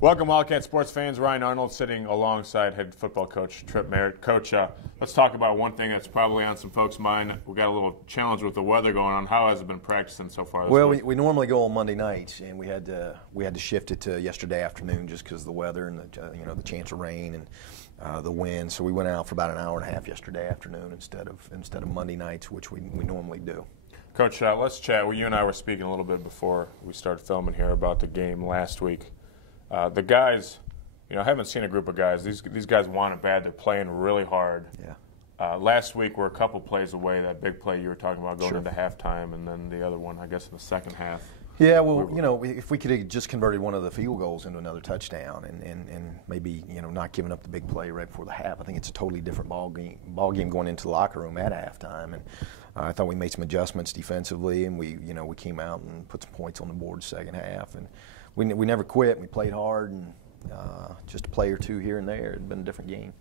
Welcome, Wildcat sports fans. Ryan Arnold sitting alongside head football coach Tripp Merritt. Coach, let's talk about one thing that's probably on some folks' mind. We got a little challenge with the weather going on. How has it been practicing so far this week? We normally go on Monday nights, and we had to shift it to yesterday afternoon just because of the weather and the chance of rain and the wind. So we went out for about an hour and a half yesterday afternoon instead of Monday nights, which we normally do. Coach, let's chat. Well, you and I were speaking a little bit before we started filming here about the game last week. The guys, I haven't seen a group of guys. These guys want it bad. They're playing really hard. Yeah. Last week we're a couple plays away, that big play you were talking about going Sure. into halftime, and then the other one, I guess, in the second half. Yeah, well, if we could have just converted one of the field goals into another touchdown and maybe, not giving up the big play right before the half, I think it's a totally different ball game going into the locker room at halftime. And I thought we made some adjustments defensively, and we came out and put some points on the board second half. And we never quit. We played hard, and just a play or two here and there. It's been a different game.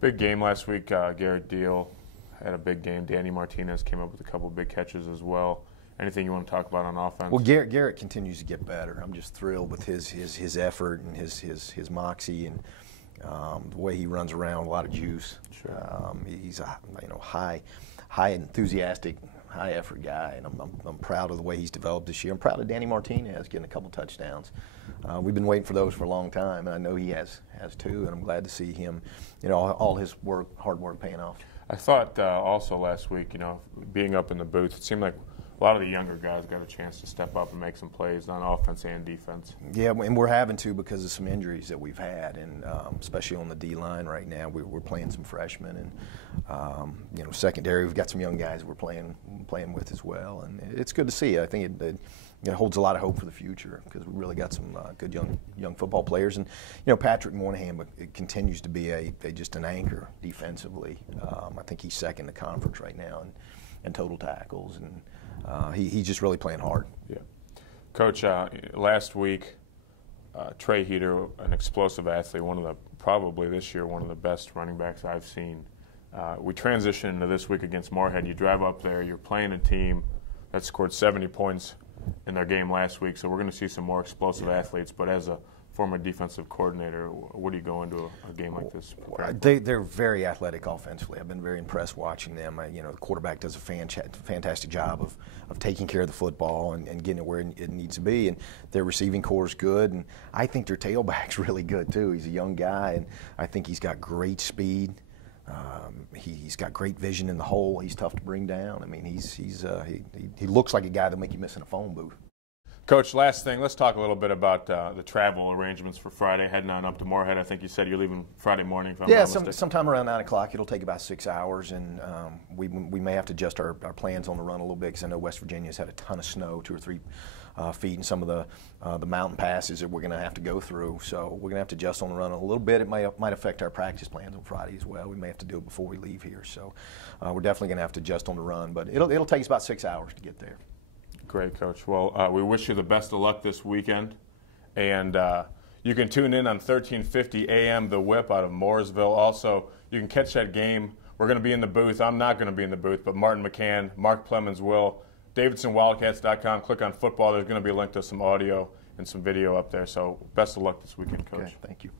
Big game last week. Garrett Deal had a big game. Danny Martinez came up with a couple of big catches as well. Anything you want to talk about on offense? Well, Garrett continues to get better. I'm just thrilled with his effort and his moxie and the way he runs around. A lot of juice. Sure. He's a high enthusiastic, high effort guy, and I'm proud of the way he's developed this year. I'm proud of Danny Martinez getting a couple touchdowns. We've been waiting for those for a long time, and I know he has too. And I'm glad to see him, all his hard work paying off. I thought also last week, being up in the booth, it seemed like a lot of the younger guys got a chance to step up and make some plays on offense and defense. Yeah, and we're having to because of some injuries that we've had, and especially on the D-line right now. We're playing some freshmen, and secondary, we've got some young guys we're playing with as well, and it's good to see. I think it holds a lot of hope for the future because we really got some good young football players, and Patrick Morehead continues to be just an anchor defensively. I think he's second in the conference right now in total tackles, and he's just really playing hard. Yeah, Coach. Last week, Trey Heater, an explosive athlete, probably this year one of the best running backs I've seen. We transition into this week against Morehead. You drive up there. You're playing a team that scored 70 points in their game last week, so we're going to see some more explosive athletes. But as a former defensive coordinator, what do you go into a game like this? They're very athletic offensively. I've been very impressed watching them. The quarterback does a fantastic job of taking care of the football and getting it where it needs to be. And their receiving core is good. And I think their tailback's really good, too. He's a young guy, and I think he's got great speed. He's got great vision in the hole. He's tough to bring down. I mean, he looks like a guy that'll make you miss in a phone booth. Coach, last thing, let's talk a little bit about the travel arrangements for Friday, heading on up to Morehead. I think you said you're leaving Friday morning, if I'm not mistaken. Sometime around 9 o'clock. It'll take about 6 hours, and we may have to adjust our plans on the run a little bit because I know West Virginia's had a ton of snow, 2 or 3 feet, and some of the mountain passes that we're going to have to go through. So we're going to have to adjust on the run a little bit. It might affect our practice plans on Friday as well. We may have to do it before we leave here. So we're definitely going to have to adjust on the run, but it'll take us about 6 hours to get there. Great, Coach. Well, we wish you the best of luck this weekend. And you can tune in on 1350 AM, The Whip out of Mooresville. Also, you can catch that game. We're going to be in the booth. I'm not going to be in the booth, but Martin McCann, Mark Plemons will. DavidsonWildcats.com. Click on football. There's going to be a link to some audio and some video up there. So best of luck this weekend, Coach. Okay, thank you.